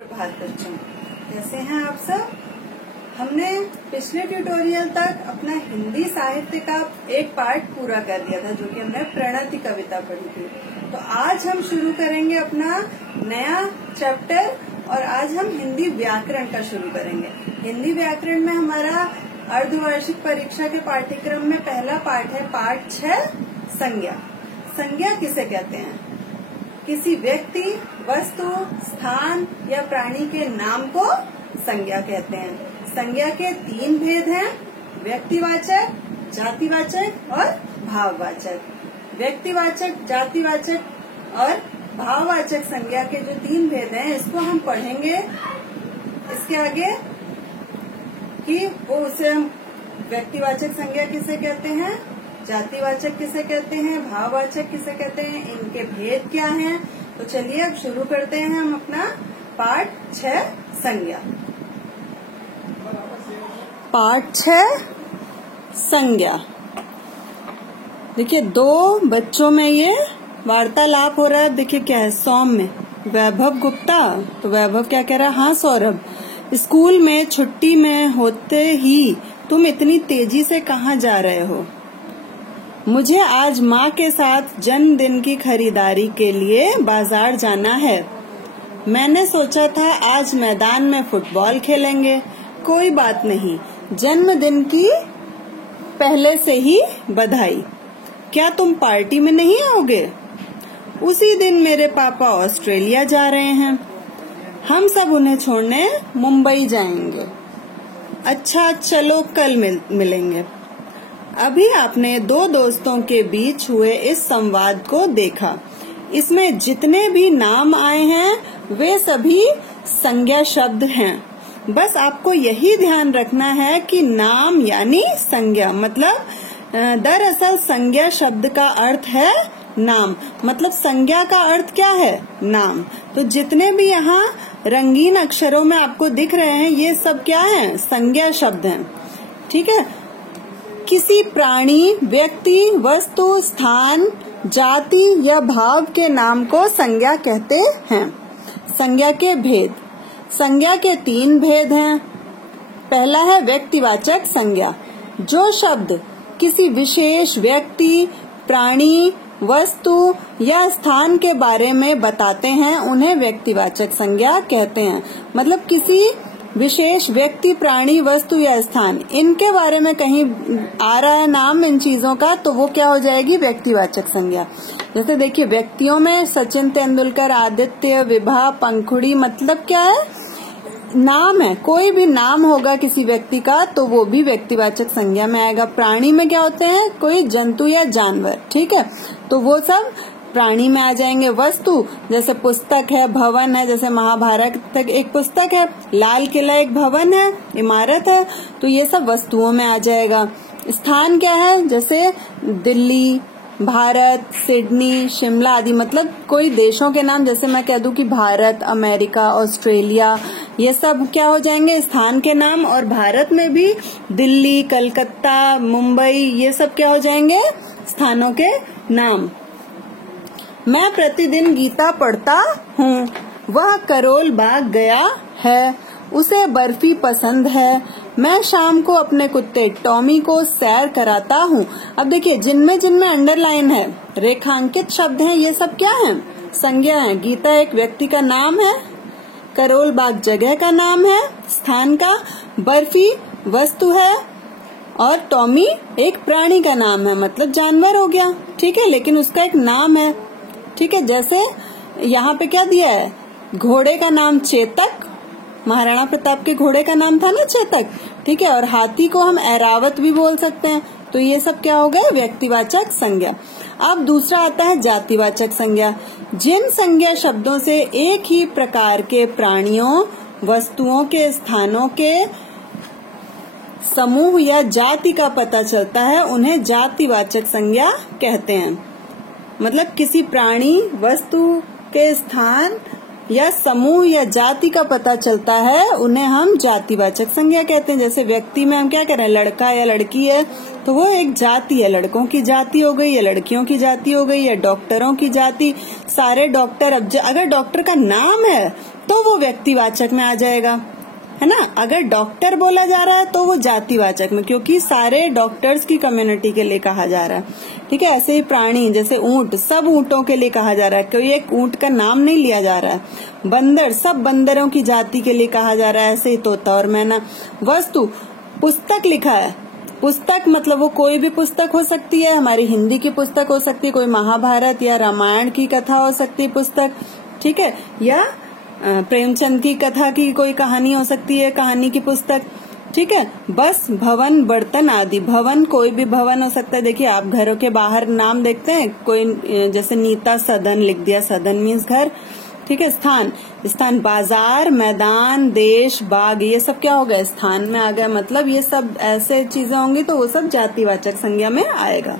प्रभात बच्चों, कैसे हैं आप सब। हमने पिछले ट्यूटोरियल तक अपना हिंदी साहित्य का एक पार्ट पूरा कर लिया था, जो कि हमने प्रणति कविता पढ़ी थी। तो आज हम शुरू करेंगे अपना नया चैप्टर और आज हम हिंदी व्याकरण का शुरू करेंगे। हिंदी व्याकरण में हमारा अर्धवार्षिक परीक्षा के पाठ्यक्रम में पहला पाठ है पाठ 6 संज्ञा। संज्ञा किसे कहते हैं? किसी व्यक्ति, वस्तु, स्थान या प्राणी के नाम को संज्ञा कहते हैं। संज्ञा के 3 भेद हैं, व्यक्तिवाचक, जातिवाचक और भाववाचक। व्यक्तिवाचक, जातिवाचक और भाववाचक संज्ञा के जो 3 भेद हैं, इसको हम पढ़ेंगे इसके आगे कि वो उसे हम व्यक्तिवाचक संज्ञा किसे कहते हैं, जातिवाचक किसे कहते हैं, भाववाचक किसे कहते हैं, इनके भेद क्या हैं। तो चलिए अब शुरू करते हैं हम अपना पाठ 6 संज्ञा। पाठ 6 संज्ञा। देखिए 2 बच्चों में ये वार्तालाप हो रहा है। देखिए क्या है, सौम्य, वैभव गुप्ता। तो वैभव क्या कह रहा है? हाँ सौरभ, स्कूल में छुट्टी में होते ही तुम इतनी तेजी से कहाँ जा रहे हो? मुझे आज माँ के साथ जन्मदिन की खरीदारी के लिए बाजार जाना है। मैंने सोचा था आज मैदान में फुटबॉल खेलेंगे। कोई बात नहीं, जन्मदिन की पहले से ही बधाई। क्या तुम पार्टी में नहीं आओगे? उसी दिन मेरे पापा ऑस्ट्रेलिया जा रहे हैं। हम सब उन्हें छोड़ने मुंबई जाएंगे। अच्छा चलो कल मिलेंगे। अभी आपने 2 दोस्तों के बीच हुए इस संवाद को देखा। इसमें जितने भी नाम आए हैं वे सभी संज्ञा शब्द हैं। बस आपको यही ध्यान रखना है कि नाम यानी संज्ञा, मतलब दरअसल संज्ञा शब्द का अर्थ है नाम, मतलब संज्ञा का अर्थ क्या है? नाम। तो जितने भी यहाँ रंगीन अक्षरों में आपको दिख रहे हैं ये सब क्या हैं? संज्ञा शब्द हैं। ठीक है। किसी प्राणी, व्यक्ति, वस्तु, स्थान, जाति या भाव के नाम को संज्ञा कहते हैं। संज्ञा के भेद। संज्ञा के 3 भेद हैं। पहला है व्यक्तिवाचक संज्ञा। जो शब्द किसी विशेष व्यक्ति, प्राणी, वस्तु या स्थान के बारे में बताते हैं उन्हें व्यक्तिवाचक संज्ञा कहते हैं। मतलब किसी विशेष व्यक्ति, प्राणी, वस्तु या स्थान, इनके बारे में कहीं आ रहा है नाम इन चीजों का, तो वो क्या हो जाएगी? व्यक्तिवाचक संज्ञा। जैसे देखिए व्यक्तियों में सचिन तेंदुलकर, आदित्य, विभा, पंखुड़ी, मतलब क्या है? नाम है। कोई भी नाम होगा किसी व्यक्ति का तो वो भी व्यक्तिवाचक संज्ञा में आएगा। प्राणी में क्या होते हैं? कोई जंतु या जानवर। ठीक है, तो वो सब प्राणी में आ जाएंगे। वस्तु जैसे पुस्तक है, भवन है, जैसे महाभारत तक एक पुस्तक है, लाल किला एक भवन है, इमारत है, तो ये सब वस्तुओं में आ जाएगा। स्थान क्या है? जैसे दिल्ली, भारत, सिडनी, शिमला आदि, मतलब कोई देशों के नाम, जैसे मैं कह दूं कि भारत, अमेरिका, ऑस्ट्रेलिया, ये सब क्या हो जाएंगे? स्थान के नाम। और भारत में भी दिल्ली, कलकत्ता, मुंबई, ये सब क्या हो जाएंगे? स्थानों के नाम। मैं प्रतिदिन गीता पढ़ता हूँ। वह करोल बाग गया है। उसे बर्फी पसंद है। मैं शाम को अपने कुत्ते टॉमी को सैर कराता हूँ। अब देखिए जिनमें अंडरलाइन है, रेखांकित शब्द हैं, ये सब क्या हैं? संज्ञा है। गीता एक व्यक्ति का नाम है, करोल बाग जगह का नाम है, स्थान का, बर्फी वस्तु है और टॉमी एक प्राणी का नाम है, मतलब जानवर हो गया। ठीक है, लेकिन उसका एक नाम है। ठीक है, जैसे यहाँ पे क्या दिया है? घोड़े का नाम चेतक, महाराणा प्रताप के घोड़े का नाम था ना चेतक। ठीक है, और हाथी को हम ऐरावत भी बोल सकते हैं। तो ये सब क्या हो गए? व्यक्तिवाचक संज्ञा। अब दूसरा आता है जातिवाचक संज्ञा। जिन संज्ञा शब्दों से एक ही प्रकार के प्राणियों, वस्तुओं के स्थानों के समूह या जाति का पता चलता है उन्हें जातिवाचक संज्ञा कहते हैं। मतलब किसी प्राणी, वस्तु के स्थान या समूह या जाति का पता चलता है उन्हें हम जातिवाचक संज्ञा कहते हैं। जैसे व्यक्ति में हम क्या कह रहे हैं? लड़का या लड़की है तो वो एक जाति है, लड़कों की जाति हो गई या लड़कियों की जाति हो गई या डॉक्टरों की जाति। सारे डॉक्टर, अब अगर डॉक्टर का नाम है तो वो व्यक्तिवाचक में आ जाएगा, है ना। अगर डॉक्टर बोला जा रहा है तो वो जातिवाचक में, क्योंकि सारे डॉक्टर्स की कम्युनिटी के लिए कहा जा रहा है, ठीक है। ऐसे ही प्राणी जैसे ऊंट, सब ऊंटों के लिए कहा जा रहा है, कोई एक ऊंट का नाम नहीं लिया जा रहा है। बंदर, सब बंदरों की जाति के लिए कहा जा रहा है, ऐसे ही तोता और मैना। वस्तु, पुस्तक लिखा है, पुस्तक मतलब वो कोई भी पुस्तक हो सकती है, हमारी हिंदी की पुस्तक हो सकती है, कोई महाभारत या रामायण की कथा हो सकती है पुस्तक, ठीक है, या प्रेमचंद की कथा की कोई कहानी हो सकती है, कहानी की पुस्तक, ठीक है। बस, भवन, बर्तन आदि। भवन, कोई भी भवन हो सकता है। देखिए आप घरों के बाहर नाम देखते हैं, कोई जैसे नीता सदन लिख दिया, सदन मीन्स घर, ठीक है। स्थान, स्थान बाजार, मैदान, देश, बाग, ये सब क्या हो गया, स्थान में आ गया। मतलब ये सब ऐसे चीजें होंगी तो वो सब जातिवाचक संज्ञा में आएगा।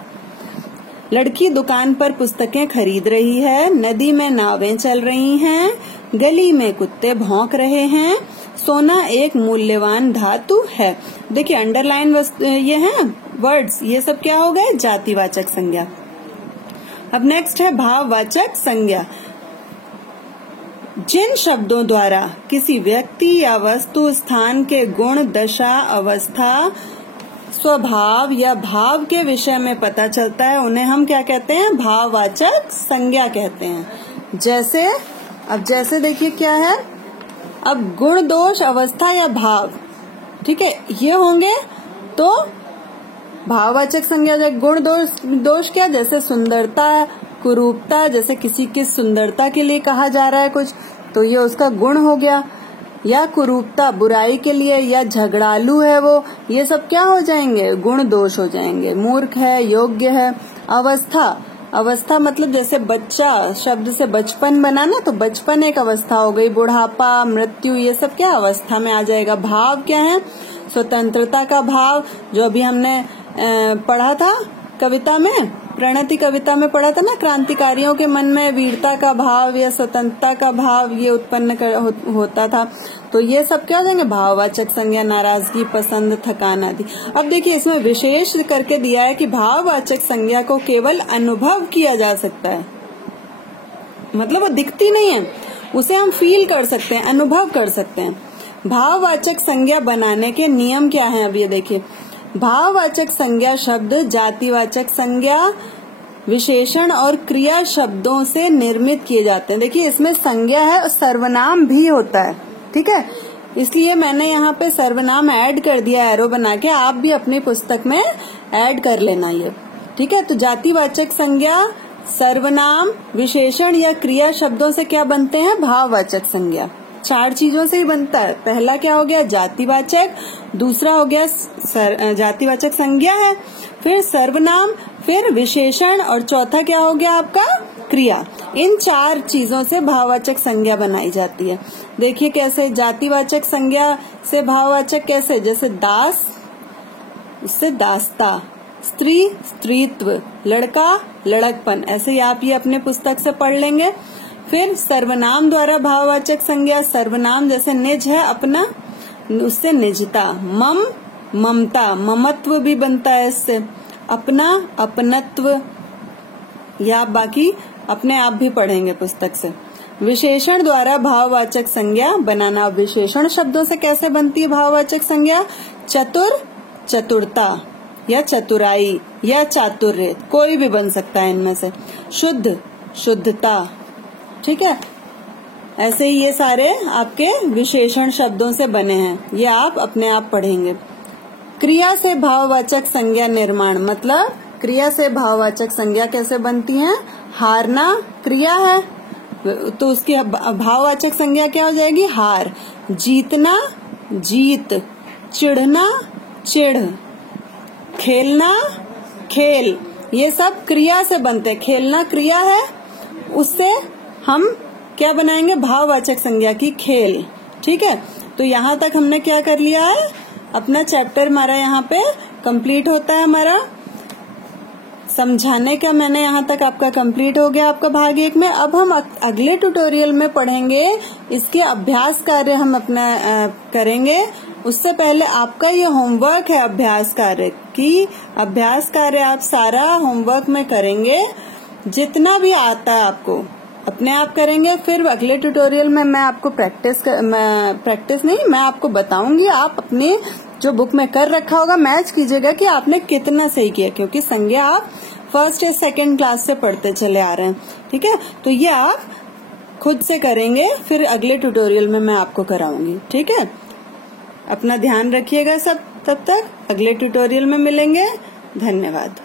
लड़की दुकान पर पुस्तकें खरीद रही है, नदी में नावें चल रही हैं, गली में कुत्ते भौंक रहे हैं, सोना एक मूल्यवान धातु है। देखिए अंडरलाइन ये हैं वर्ड्स, ये सब क्या हो गए, जातिवाचक संज्ञा। अब नेक्स्ट है भाववाचक संज्ञा। जिन शब्दों द्वारा किसी व्यक्ति या वस्तु, स्थान के गुण, दशा, अवस्था, स्वभाव या भाव के विषय में पता चलता है, उन्हें हम क्या कहते हैं, भाववाचक संज्ञा कहते हैं। जैसे, अब जैसे देखिए क्या है, अब गुण, दोष, अवस्था या भाव, ठीक है, ये होंगे तो भाववाचक संज्ञा। गुण, दोष क्या, जैसे सुंदरता, कुरूपता, जैसे किसी की सुंदरता के लिए कहा जा रहा है कुछ तो ये उसका गुण हो गया, या कुरूपता बुराई के लिए, या झगड़ालू है वो, ये सब क्या हो जाएंगे, गुण दोष हो जाएंगे। मूर्ख है, योग्य है। अवस्था, अवस्था मतलब जैसे बच्चा शब्द से बचपन बना ना, तो बचपन एक अवस्था हो गई। बुढ़ापा, मृत्यु, ये सब क्या अवस्था में आ जाएगा। भाव क्या है, स्वतंत्रता का भाव, जो अभी हमने पढ़ा था कविता में, प्रणति कविता में पढ़ा था ना, क्रांतिकारियों के मन में वीरता का भाव या स्वतंत्रता का भाव ये उत्पन्न होता था। तो ये सब क्या हो जाएंगे, भाववाचक संज्ञा। नाराजगी, पसंद, थकान आदि। अब देखिए इसमें विशेष करके दिया है कि भाववाचक संज्ञा को केवल अनुभव किया जा सकता है, मतलब वो दिखती नहीं है, उसे हम फील कर सकते हैं, अनुभव कर सकते हैं। भाववाचक संज्ञा बनाने के नियम क्या हैं, अब ये देखिए। भाववाचक संज्ञा शब्द जातिवाचक संज्ञा, विशेषण और क्रिया शब्दों से निर्मित किए जाते हैं। देखिए इसमें संज्ञा है और सर्वनाम भी होता है, ठीक है, इसलिए मैंने यहाँ पे सर्वनाम ऐड कर दिया एरो बना के, आप भी अपनी पुस्तक में ऐड कर लेना ये, ठीक है। तो जातिवाचक संज्ञा सर्वनाम, विशेषण या क्रिया शब्दों से क्या बनते हैं, भाववाचक संज्ञा। 4 चीजों से ही बनता है। पहला क्या हो गया, जातिवाचक, दूसरा हो गया जातिवाचक संज्ञा है, फिर सर्वनाम, फिर विशेषण और चौथा क्या हो गया आपका, क्रिया। इन 4 चीजों से भाववाचक संज्ञा बनाई जाती है। देखिए कैसे, जातिवाचक संज्ञा से भाववाचक कैसे, जैसे दास, उससे दासता, स्त्री, स्त्रीत्व, लड़का, लड़कपन, ऐसे ही आप ये अपने पुस्तक से पढ़ लेंगे। फिर सर्वनाम द्वारा भाववाचक संज्ञा, सर्वनाम जैसे निज है अपना, उससे निजता, मम, ममता, ममत्व भी बनता है इससे, अपना, अपनत्व, या बाकी अपने आप भी पढ़ेंगे पुस्तक से। विशेषण द्वारा भाववाचक संज्ञा बनाना। विशेषण शब्दों से कैसे बनती है भाववाचक संज्ञा, चतुर, चतुरता या चतुराई या चातुर्य, कोई भी बन सकता है इनमें से। शुद्ध, शुद्धता, ठीक है। ऐसे ही ये सारे आपके विशेषण शब्दों से बने हैं, ये आप अपने आप पढ़ेंगे। क्रिया से भाववाचक संज्ञा निर्माण, मतलब क्रिया से भाववाचक संज्ञा कैसे बनती है, हारना क्रिया है तो उसकी भाववाचक संज्ञा क्या हो जाएगी, हार। जीतना, जीत, चिढ़ना, चिढ़, खेलना, खेल, ये सब क्रिया से बनते हैं। खेलना क्रिया है, उससे हम क्या बनाएंगे, भाववाचक संज्ञा की खेल, ठीक है। तो यहाँ तक हमने क्या कर लिया है, अपना चैप्टर हमारा यहाँ पे कंप्लीट होता है। हमारा समझाने का मैंने यहाँ तक आपका कंप्लीट हो गया, आपका भाग 1 में। अब हम अगले ट्यूटोरियल में पढ़ेंगे, इसके अभ्यास कार्य हम अपना करेंगे। उससे पहले आपका ये होमवर्क है अभ्यास कार्य की, अभ्यास कार्य आप सारा होमवर्क में करेंगे, जितना भी आता है आपको अपने आप करेंगे। फिर अगले ट्यूटोरियल में मैं आपको मैं आपको बताऊंगी। आप अपने जो बुक में कर रखा होगा मैच कीजिएगा कि आपने कितना सही किया, क्योंकि संज्ञा आप फर्स्ट या सेकंड क्लास से पढ़ते चले आ रहे हैं। ठीक है, तो ये आप खुद से करेंगे, फिर अगले ट्यूटोरियल में मैं आपको कराऊंगी। ठीक है, अपना ध्यान रखिएगा सब। तब तक अगले ट्यूटोरियल में मिलेंगे। धन्यवाद।